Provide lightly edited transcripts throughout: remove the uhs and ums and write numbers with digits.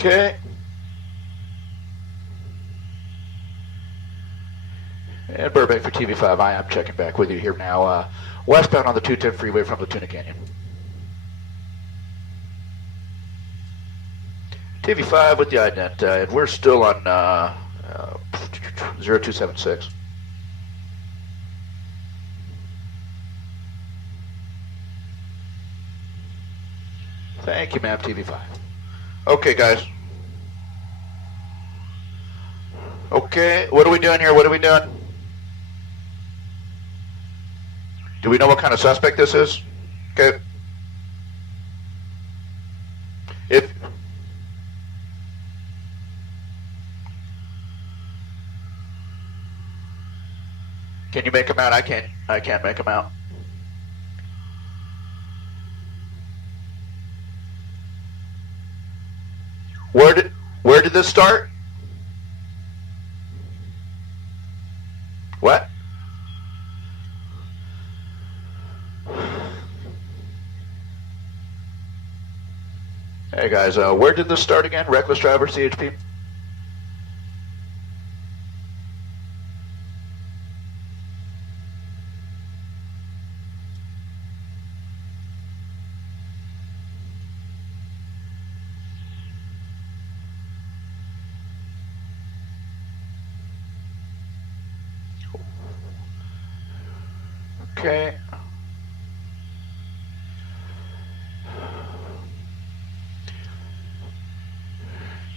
Okay. And Burbank for TV5. I am checking back with you here now. Westbound on the 210 freeway from Latuna Canyon. TV5 with the ident, and we're still on 0276. Thank you, ma'am, TV5. Okay, guys. Okay, what are we doing here? What are we doing? Do we know what kind of suspect this is? Okay. If can you make them out? I can't make them out. Where did this start? What? Hey guys, where did this start again? Reckless driver, CHP? Okay.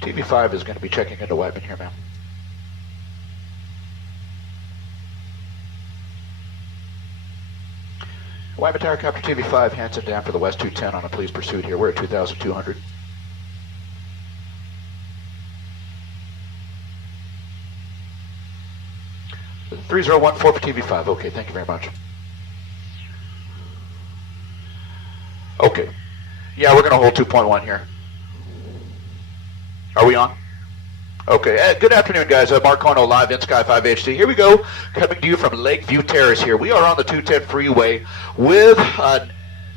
TV5 is going to be checking into Whiteman here, ma'am. Whiteman Tower Copter TV5, Hanson down for the West 210 on a police pursuit here. We're at 2,200. $3014 for TV5. Okay, thank you very much. Okay. Yeah, we're going to hold 2.1 here. Are we on? Okay. Good afternoon, guys. Mark Kono live in Sky 5 HD. Here we go. Coming to you from Lakeview Terrace here. We are on the 210 freeway with a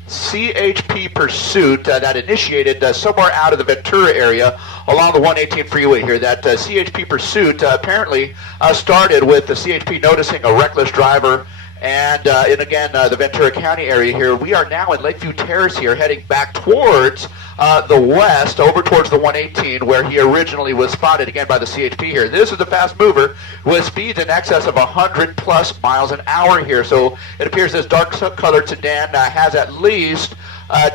CHP pursuit that initiated somewhere out of the Ventura area along the 118 freeway here. That CHP pursuit apparently started with the CHP noticing a reckless driver and again, the Ventura County area here. We are now in Lakeview Terrace here, heading back towards the west, over towards the 118, where he originally was spotted again by the CHP here. This is a fast mover with speeds in excess of 100 plus miles an hour here. So it appears this dark colored sedan has at least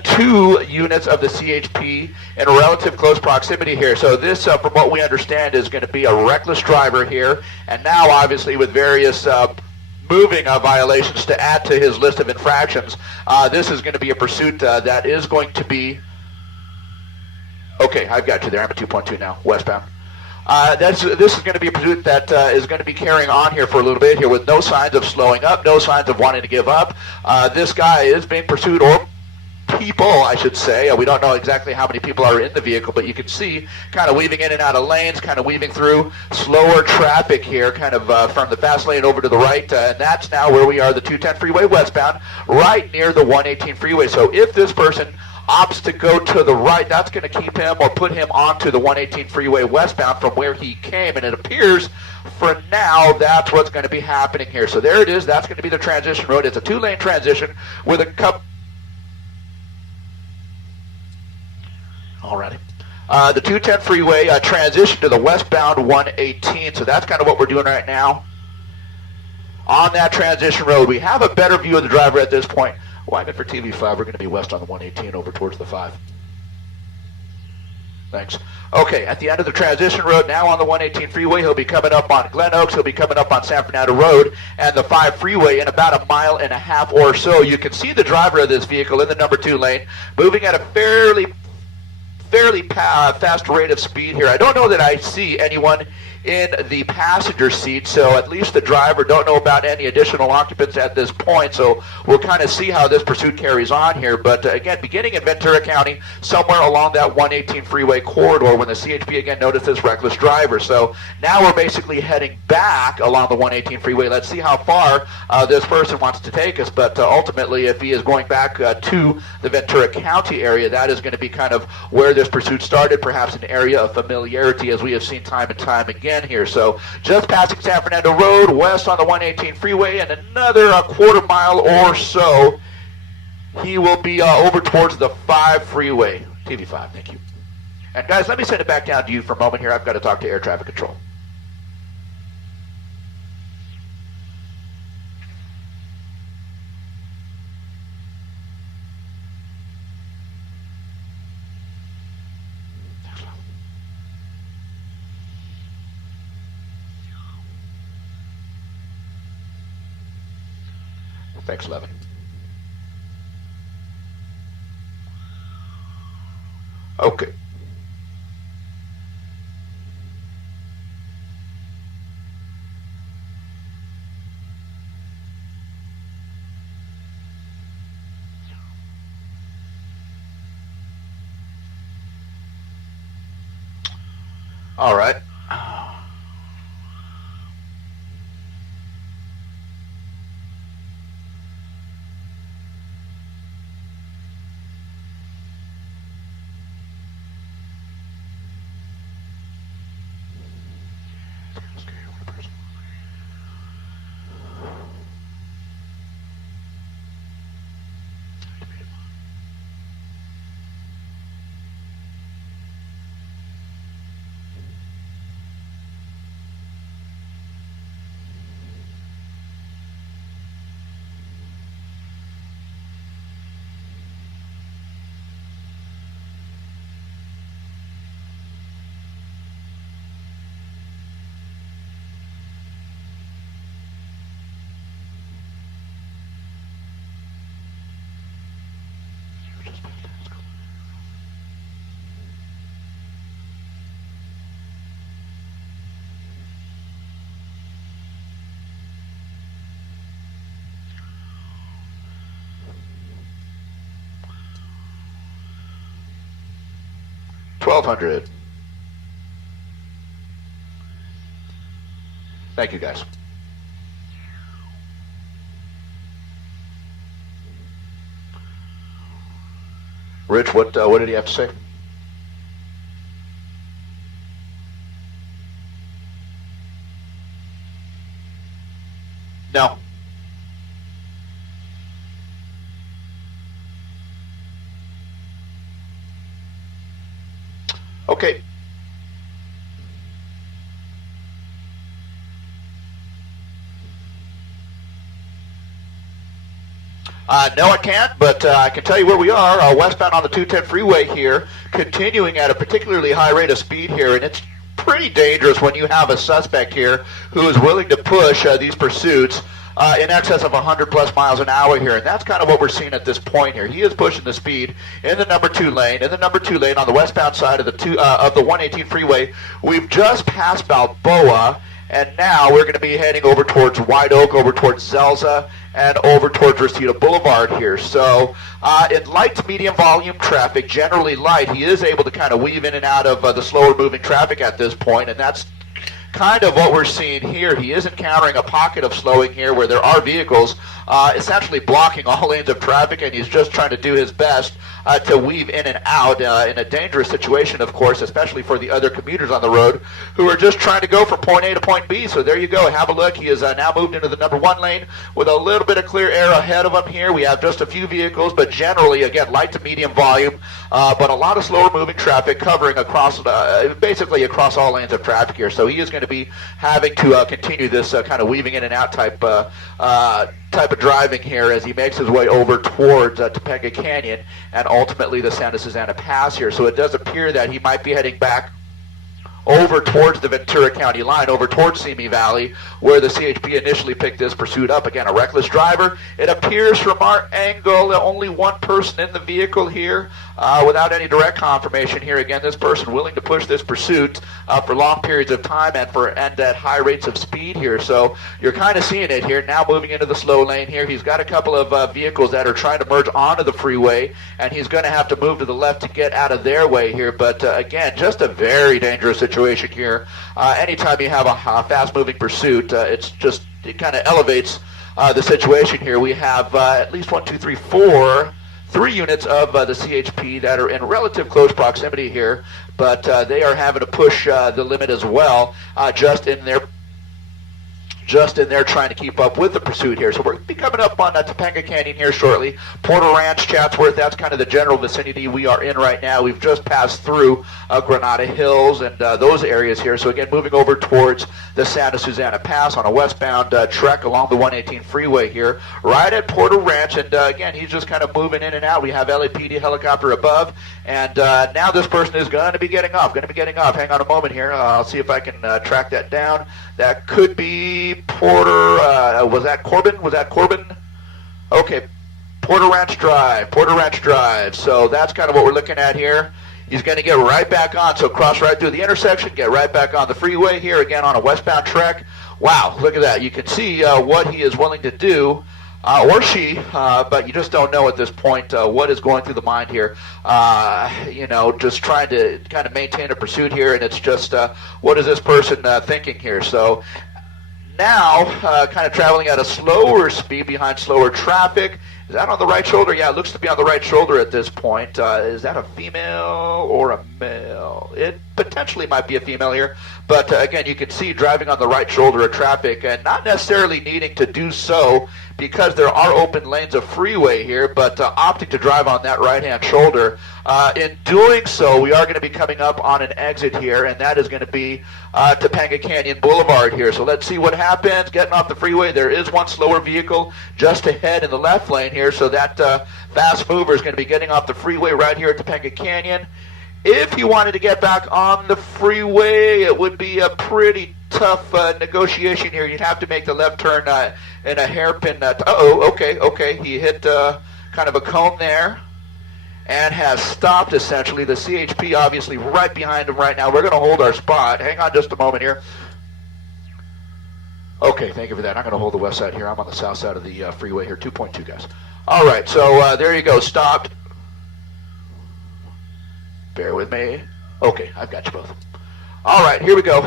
2 units of the CHP in relative close proximity here. So this, from what we understand, is going to be a reckless driver here. And now, obviously, with various moving violations to add to his list of infractions, this is going to be a pursuit that is going to be... Okay, I've got you there. I'm at 2.2 now, westbound. This is going to be a pursuit that is going to be carrying on here for a little bit here with no signs of slowing up, no signs of wanting to give up. This guy is being pursued, or people, I should say. We don't know exactly how many people are in the vehicle, but you can see kind of weaving in and out of lanes, kind of weaving through slower traffic here, kind of from the fast lane over to the right. And that's now where we are, the 210 freeway westbound, right near the 118 freeway. So if this person opts to go to the right, that's going to keep him or put him onto the 118 freeway westbound from where he came. And it appears for now that's what's going to be happening here. So there it is. That's going to be the transition road. It's a 2-lane transition with a couple... Alrighty. The 210 freeway transition to the westbound 118. So that's kind of what we're doing right now. On that transition road, we have a better view of the driver at this point. Wyman for TV5, we're going to be west on the 118 over towards the 5. Thanks. Okay, at the end of the transition road, now on the 118 freeway, he'll be coming up on Glen Oaks, he'll be coming up on San Fernando Road and the 5 freeway in about 1.5 miles or so. You can see the driver of this vehicle in the number 2 lane, moving at a fairly fast rate of speed here. I don't know that I see anyone in the passenger seat, so at least the driver don't know about any additional occupants at this point, so we'll kind of see how this pursuit carries on here. But again, beginning in Ventura County, somewhere along that 118 freeway corridor, when the CHP again noticed this reckless driver. So now we're basically heading back along the 118 freeway. Let's see how far this person wants to take us, but ultimately, if he is going back to the Ventura County area, that is going to be kind of where this pursuit started, perhaps an area of familiarity, as we have seen time and time again here. So just passing San Fernando Road, west on the 118 freeway, and another quarter mile or so, he will be over towards the 5 freeway. TV5, thank you. And guys, let me send it back down to you for a moment here. I've got to talk to air traffic control. Thanks, Levin. Okay. All right. $1,200. Thank you, guys. Rich, what did he have to say? No. Okay. No, I can't, but I can tell you where we are, westbound on the 210 freeway here, continuing at a particularly high rate of speed here, and it's pretty dangerous when you have a suspect here who is willing to push these pursuits in excess of 100 plus miles an hour here, and that's kind of what we're seeing at this point here. He is pushing the speed in the number 2 lane, on the westbound side of the 118 freeway. We've just passed Balboa, and now we're going to be heading over towards White Oak, over towards Zelza, and over towards Reseda Boulevard here. So in light to medium volume traffic, generally light, he is able to kind of weave in and out of the slower moving traffic at this point, and that's kind of what we're seeing here. He is encountering a pocket of slowing here where there are vehicles essentially blocking all lanes of traffic, and he's just trying to do his best to weave in and out in a dangerous situation, of course, especially for the other commuters on the road who are just trying to go from point A to point B. So there you go. Have a look. He is now moved into the number 1 lane with a little bit of clear air ahead of him here. We have just a few vehicles, but generally, again, light to medium volume, but a lot of slower moving traffic covering across, basically across all lanes of traffic here. So he is going to be having to continue this kind of weaving in and out type of driving here as he makes his way over towards Topanga Canyon and ultimately the Santa Susana Pass here. So it does appear that he might be heading back over towards the Ventura County line, over towards Simi Valley, where the CHP initially picked this pursuit up. Again, a reckless driver. It appears from our angle only one person in the vehicle here, without any direct confirmation here. Again, this person willing to push this pursuit for long periods of time and at high rates of speed here. So you're kind of seeing it here. Now moving into the slow lane here. He's got a couple of vehicles that are trying to merge onto the freeway, and he's going to have to move to the left to get out of their way here. But again, just a very dangerous situation here. Anytime you have a fast-moving pursuit, it kind of elevates the situation here. We have at least 3 units of the CHP that are in relative close proximity here, but they are having to push the limit as well, just in there trying to keep up with the pursuit here. So we're going to be coming up on Topanga Canyon here shortly. Porter Ranch, Chatsworth, that's kind of the general vicinity we are in right now. We've just passed through Granada Hills and those areas here. So again, moving over towards the Santa Susana Pass on a westbound trek along the 118 freeway here, right at Porter Ranch. And again, he's just kind of moving in and out. We have LAPD helicopter above, and now this person is going to be getting off. Hang on a moment here. I'll see if I can track that down. That could be Porter, was that Corbin? Okay, Porter Ranch Drive. So that's kind of what we're looking at here. He's going to get right back on, so cross right through the intersection, get right back on the freeway here, again on a westbound trek. Wow, look at that. You can see what he is willing to do, or she, but you just don't know at this point what is going through the mind here. Just trying to kind of maintain a pursuit here, and it's just what is this person thinking here? So now, kind of traveling at a slower speed behind slower traffic. Is that on the right shoulder? Yeah, it looks to be on the right shoulder at this point. Is that a female or a male? It potentially might be a female here. But again, you can see driving on the right shoulder of traffic and not necessarily needing to do so because there are open lanes of freeway here, but opting to drive on that right-hand shoulder. In doing so, we are going to be coming up on an exit here, and that is going to be Topanga Canyon Boulevard here. So let's see what happens. Getting off the freeway, there is one slower vehicle just ahead in the left lane here, so that fast mover is going to be getting off the freeway right here at Topanga Canyon. If you wanted to get back on the freeway, it would be a pretty tough negotiation here. You'd have to make the left turn in a hairpin. Okay. He hit kind of a cone there and has stopped, essentially. The CHP obviously right behind him right now. We're going to hold our spot. Hang on just a moment here. Okay, thank you for that. I'm going to hold the west side here. I'm on the south side of the freeway here. 2.2, guys. All right, so there you go. Stopped. Bear with me. Okay, I've got you both. All right, here we go.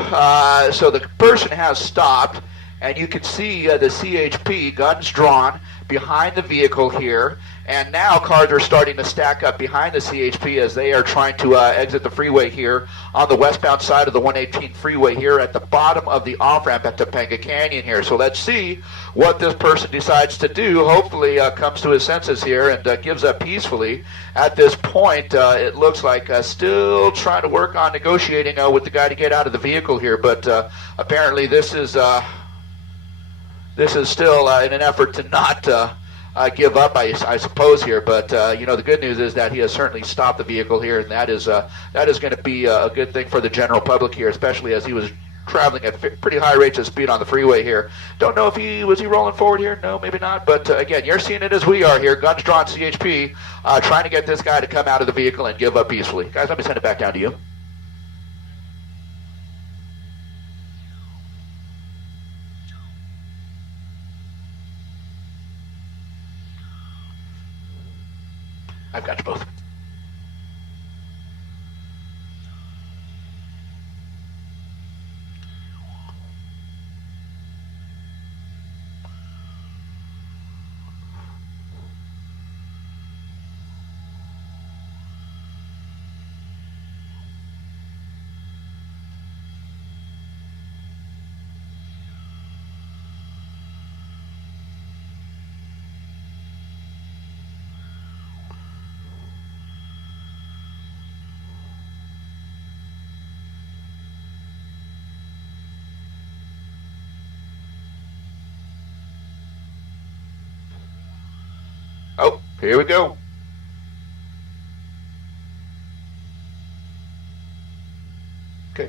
So the person has stopped, and you can see the CHP, guns drawn, behind the vehicle here. And now cars are starting to stack up behind the CHP as they are trying to exit the freeway here on the westbound side of the 118 freeway here at the bottom of the off-ramp at Topanga Canyon here. So let's see what this person decides to do. Hopefully comes to his senses here and gives up peacefully. At this point, it looks like still trying to work on negotiating with the guy to get out of the vehicle here. But apparently this is still in an effort to not give up, I suppose here, but the good news is that he has certainly stopped the vehicle here, and that is going to be a good thing for the general public here, especially as he was traveling at pretty high rates of speed on the freeway here. Don't know if he rolling forward here. No, maybe not. But again, you're seeing it as we are here. Guns drawn, CHP trying to get this guy to come out of the vehicle and give up peacefully. Guys, let me send it back down to you. I've got you both. Oh, here we go. Okay.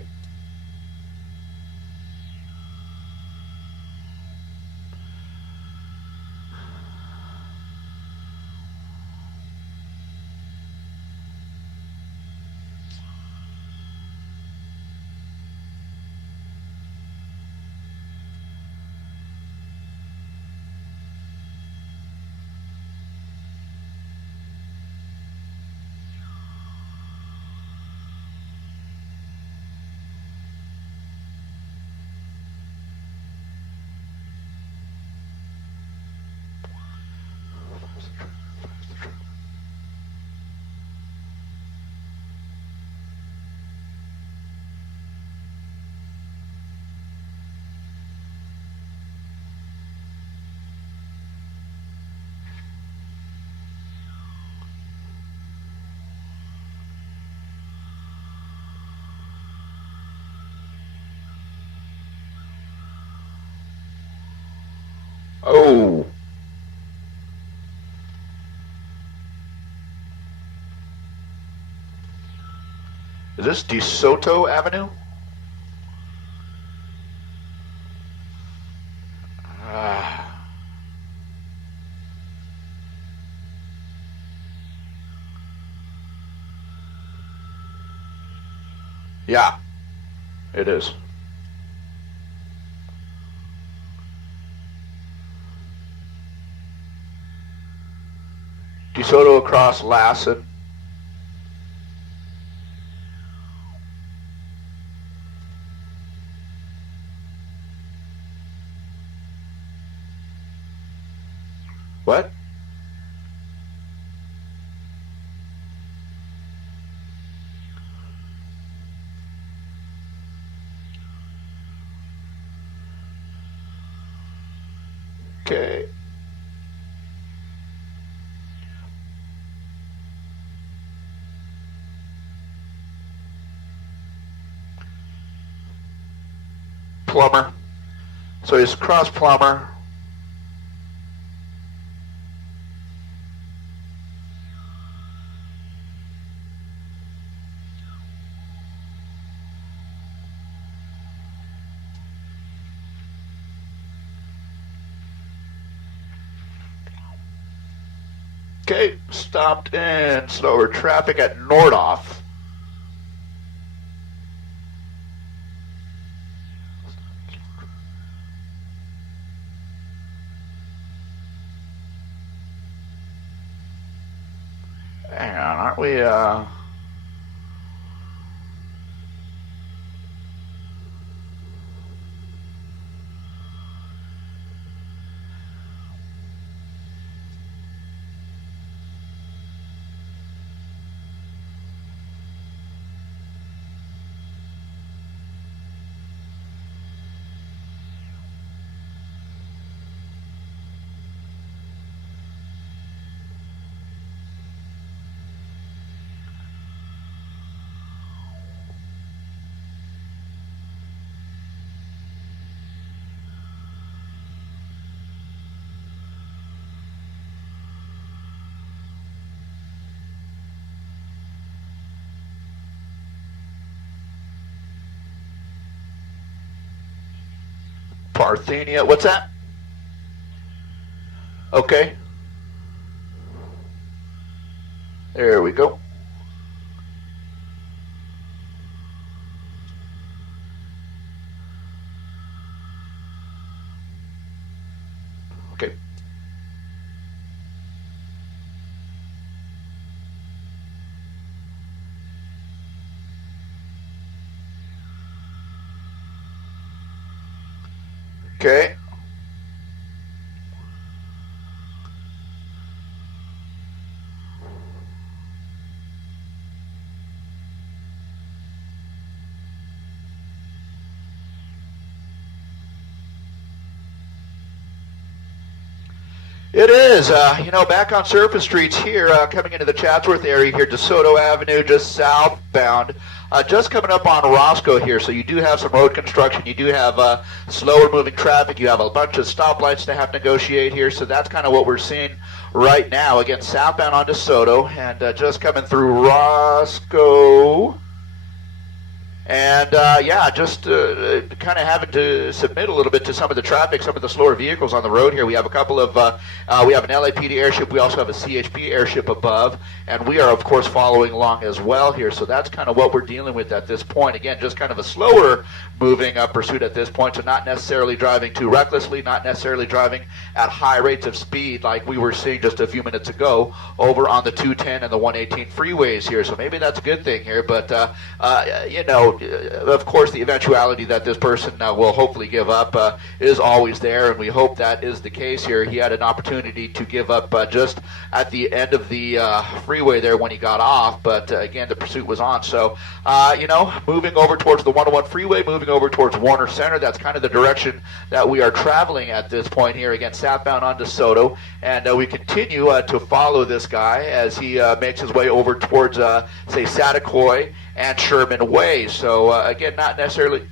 Oh. Is this DeSoto Avenue? Yeah, it is. DeSoto across Lassen. What? Okay. Plumber. So he's cross Plumber. Okay, stopped in slower traffic at Nordoff. Hang on, aren't we, Parthenia, what's that? Okay. There we go. Okay. Okay. It is, you know, back on surface streets here, coming into the Chatsworth area here, DeSoto Avenue, just southbound, just coming up on Roscoe here, so you do have some road construction, you do have slower moving traffic, you have a bunch of stoplights to have to negotiate here, so that's kind of what we're seeing right now. Again, southbound on DeSoto, and just coming through Roscoe. And yeah, just kind of having to submit a little bit to some of the traffic, some of the slower vehicles on the road here. We have a couple of, we have an LAPD airship, we also have a CHP airship above, and we are of course following along as well here. So that's kind of what we're dealing with at this point. Again, just kind of a slower moving pursuit at this point, so not necessarily driving too recklessly, not necessarily driving at high rates of speed like we were seeing just a few minutes ago over on the 210 and the 118 freeways here. So maybe that's a good thing here, but you know, of course, the eventuality that this person will hopefully give up is always there, and we hope that is the case here. He had an opportunity to give up just at the end of the freeway there when he got off, but again, the pursuit was on. So, you know, moving over towards the 101 freeway, moving over towards Warner Center, that's kind of the direction that we are traveling at this point here. Again, southbound on DeSoto, and we continue to follow this guy as he makes his way over towards, say, Satakoy and Sherman Way. So again, not necessarily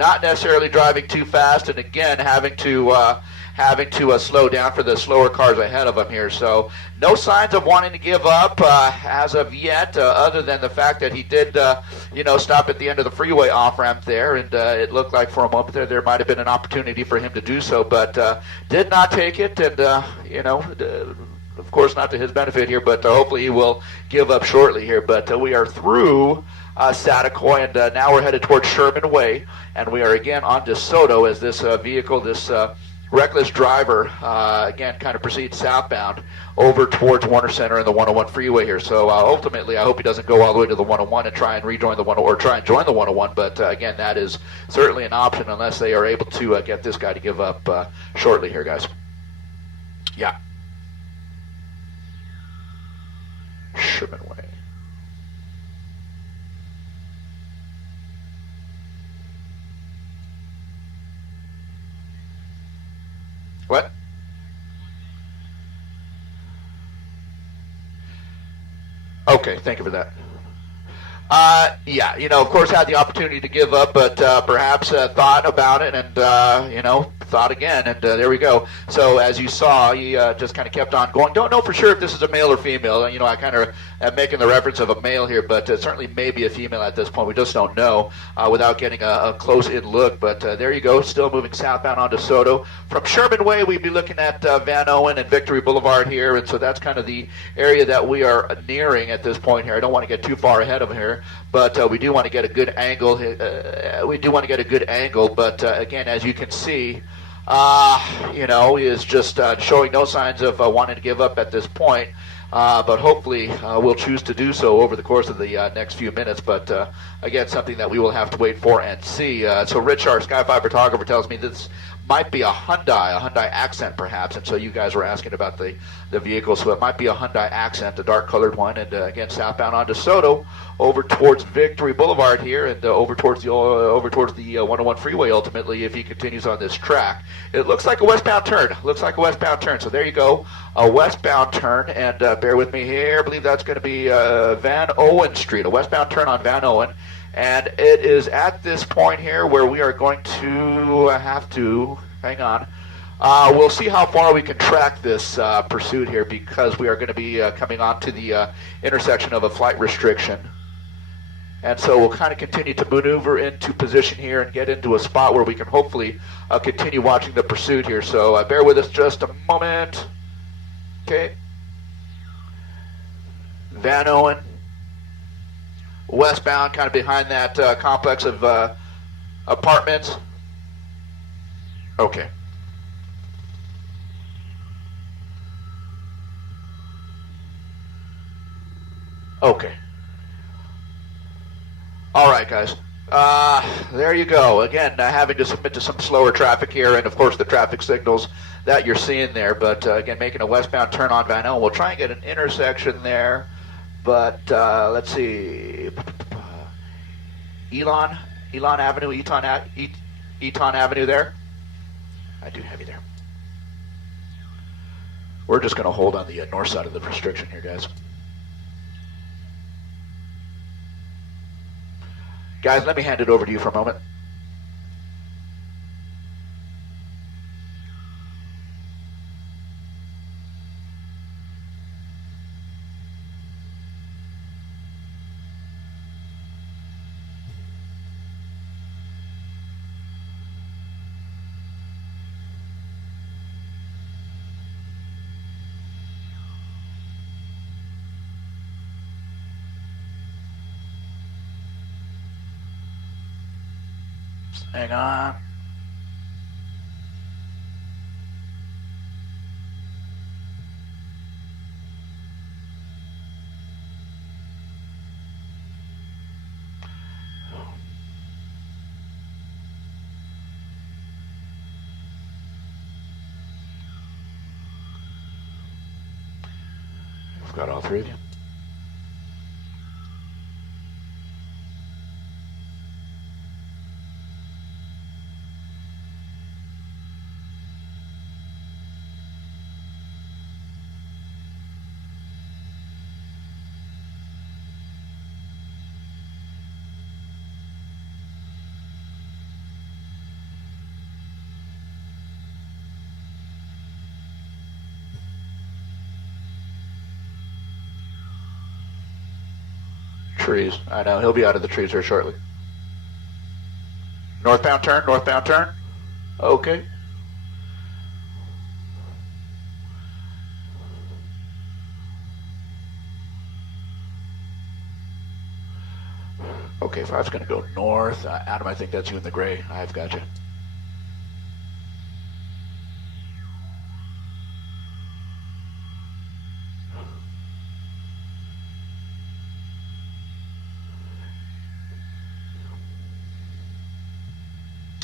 not necessarily driving too fast, and again having to slow down for the slower cars ahead of him here. So no signs of wanting to give up as of yet, other than the fact that he did, stop at the end of the freeway off-ramp there, and it looked like for a moment there might have been an opportunity for him to do so, but did not take it, and, of course not to his benefit here, but hopefully he will give up shortly here. But we are through Saticoy, and now we're headed towards Sherman Way, and we are again on DeSoto as this vehicle, this reckless driver, again, kind of proceeds southbound over towards Warner Center and the 101 freeway here. So ultimately, I hope he doesn't go all the way to the 101 and try and rejoin the 101, or try and join the 101. But again, that is certainly an option unless they are able to get this guy to give up shortly here, guys. Yeah. Sherman Way. What? Okay, thank you for that. Yeah, of course had the opportunity to give up, but perhaps thought about it and, thought again, and there we go. So as you saw, he just kind of kept on going. Don't know for sure if this is a male or female. I kind of am making the reference of a male here, but certainly maybe a female at this point. We just don't know without getting a close-in look. But there you go, still moving southbound on DeSoto. From Sherman Way, we'd be looking at Van Owen and Victory Boulevard here, and so that's kind of the area that we are nearing at this point here. I don't want to get too far ahead of here, but we do want to get a good angle. But again, as you can see, he is just showing no signs of wanting to give up at this point. But hopefully we'll choose to do so over the course of the next few minutes. But again, something that we will have to wait for and see. So Rich, our Sky 5 photographer, tells me this might be a Hyundai Accent perhaps, and so you guys were asking about the vehicle, so it might be a Hyundai Accent, a dark colored one, and again southbound on DeSoto over towards Victory Boulevard here, and over towards the 101 freeway ultimately if he continues on this track. It looks like a westbound turn. So there you go, a westbound turn, and bear with me here, I believe that's going to be Van Owen Street, a westbound turn on Van Owen. And it is at this point here where we are going to have to, hang on, we'll see how far we can track this pursuit here, because we are going to be coming on to the intersection of a flight restriction. And so we'll kind of continue to maneuver into position here and get into a spot where we can hopefully continue watching the pursuit here. So bear with us just a moment. Okay. Van Owen. Westbound, kind of behind that complex of apartments. Okay. Okay. All right, guys. There you go. Again, having to submit to some slower traffic here, and of course the traffic signals that you're seeing there. But again, making a westbound turn on Van Owen. We'll try and get an intersection there. But let's see, Eton Avenue there. I do have you there. We're just going to hold on the north side of the restriction here, guys. Guys, let me hand it over to you for a moment. Hang on. We've got all three of you. Trees. I know. He'll be out of the trees here shortly. Northbound turn, northbound turn. Okay. Okay, 5's going to go north. Adam, I think that's you in the gray. I've got you.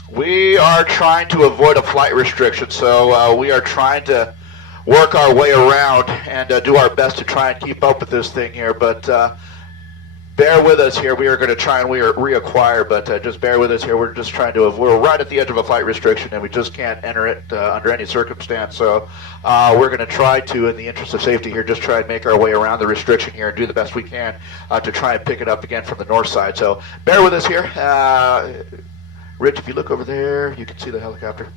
We are trying to avoid a flight restriction, so we are trying to work our way around and do our best to try and keep up with this thing here, but bear with us here. We are going to try and reacquire, but just bear with us here. We're just trying to, we're right at the edge of a flight restriction, and we just can't enter it under any circumstance, so we're going to try to, in the interest of safety here, just try and make our way around the restriction here and do the best we can to try and pick it up again from the north side. So bear with us here. Rich, if you look over there, you can see the helicopter.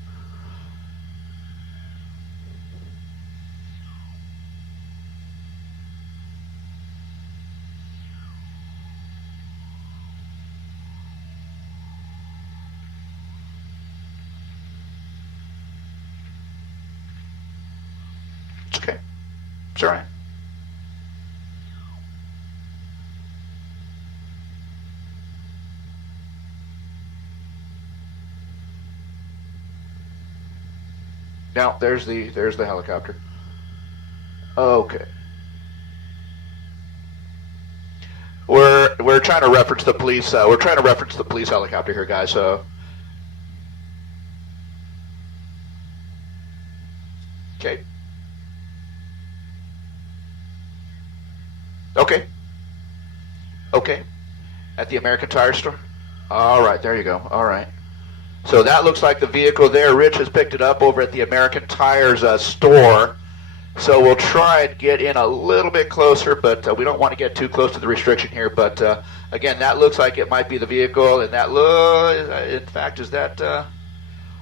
It's okay. It's all right. Now, there's the helicopter. Okay. We're trying to reference the police. We're trying to reference the police helicopter here, guys. So. Okay. Okay. Okay. At the American Tire store. All right. There you go. All right. So that looks like the vehicle there. Rich has picked it up over at the American Tires store. So we'll try and get in a little bit closer, but we don't want to get too close to the restriction here. But again, that looks like it might be the vehicle, and that in fact, is that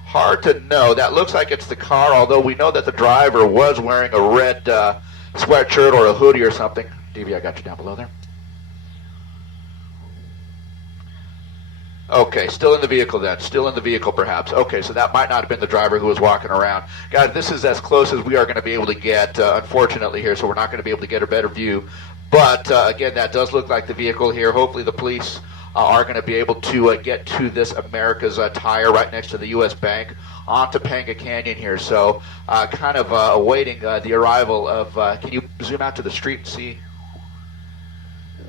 hard to know. That looks like it's the car, although we know that the driver was wearing a red sweatshirt or a hoodie or something. DV, I got you down below there. Okay, still in the vehicle then. Still in the vehicle perhaps. Okay, so that might not have been the driver who was walking around. Guys, this is as close as we are going to be able to get, unfortunately here, so we're not going to be able to get a better view. But again, that does look like the vehicle here. Hopefully the police are going to be able to get to this America's Tire right next to the U.S. Bank on Topanga Canyon here. So kind of awaiting the arrival of, can you zoom out to the street and see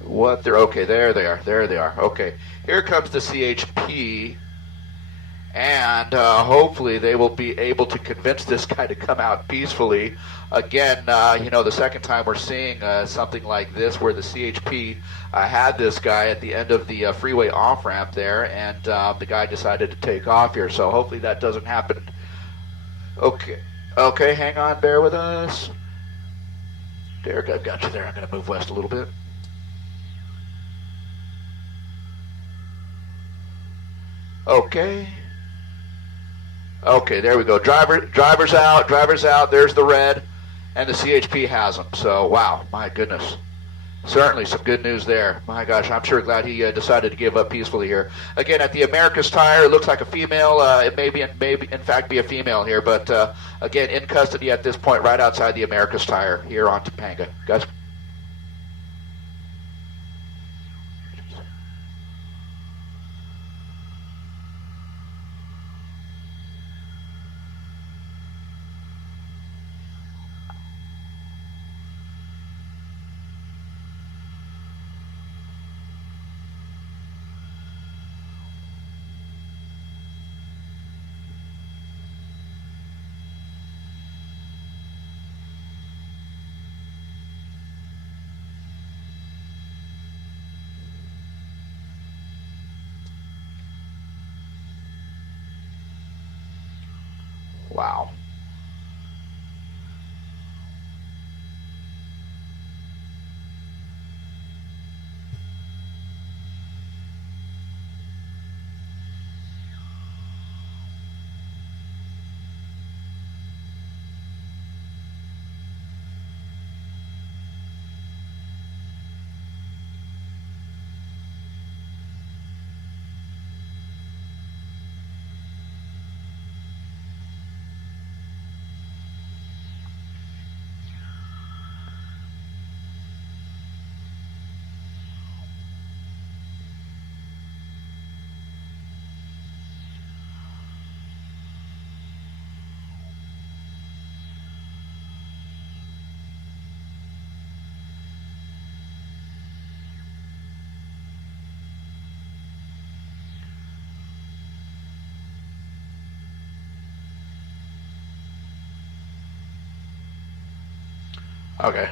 what they're, okay, there they are, okay. Here comes the CHP, and hopefully they will be able to convince this guy to come out peacefully. Again, you know, the second time we're seeing something like this where the CHP had this guy at the end of the freeway off-ramp there, and the guy decided to take off here, so hopefully that doesn't happen. Okay, okay, hang on, bear with us. Derek, I've got you there. I'm going to move west a little bit. Okay. Okay, there we go. Driver's out. There's the red, and the CHP has them. So, wow, my goodness. Certainly some good news there. My gosh, I'm sure glad he decided to give up peacefully here. Again, at the America's Tire, it looks like a female. It may in fact be a female here, but again, in custody at this point, right outside the America's Tire here on Topanga. Guys. Wow. Okay.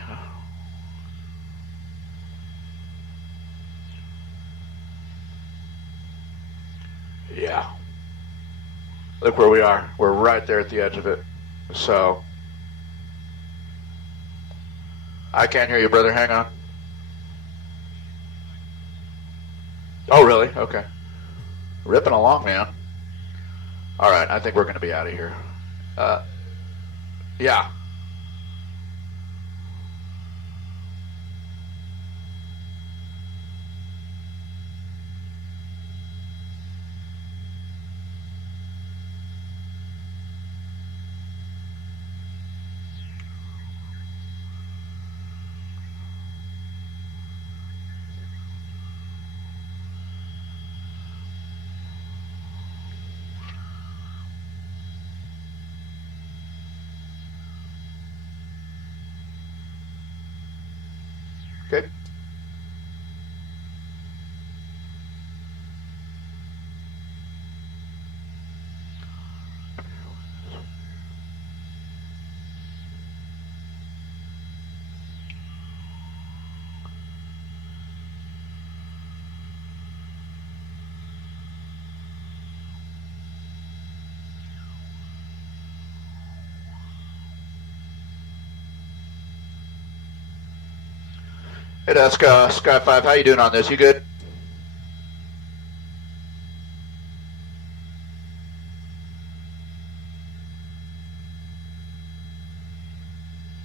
Yeah. Look where we are. We're right there at the edge of it. So, I can't hear you, brother. Hang on. Oh, really? Okay. Ripping along, man. All right, I think we're going to be out of here. Yeah. Okay. Hey, Sky 5, how you doing on this? You good?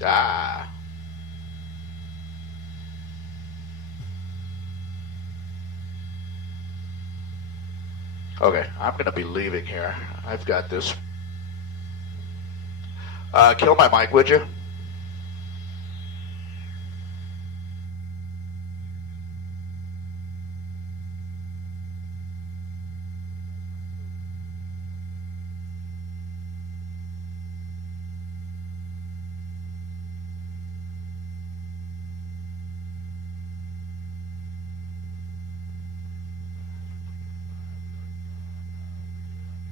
Ah. Okay, I'm going to be leaving here. I've got this. Kill my mic, would you?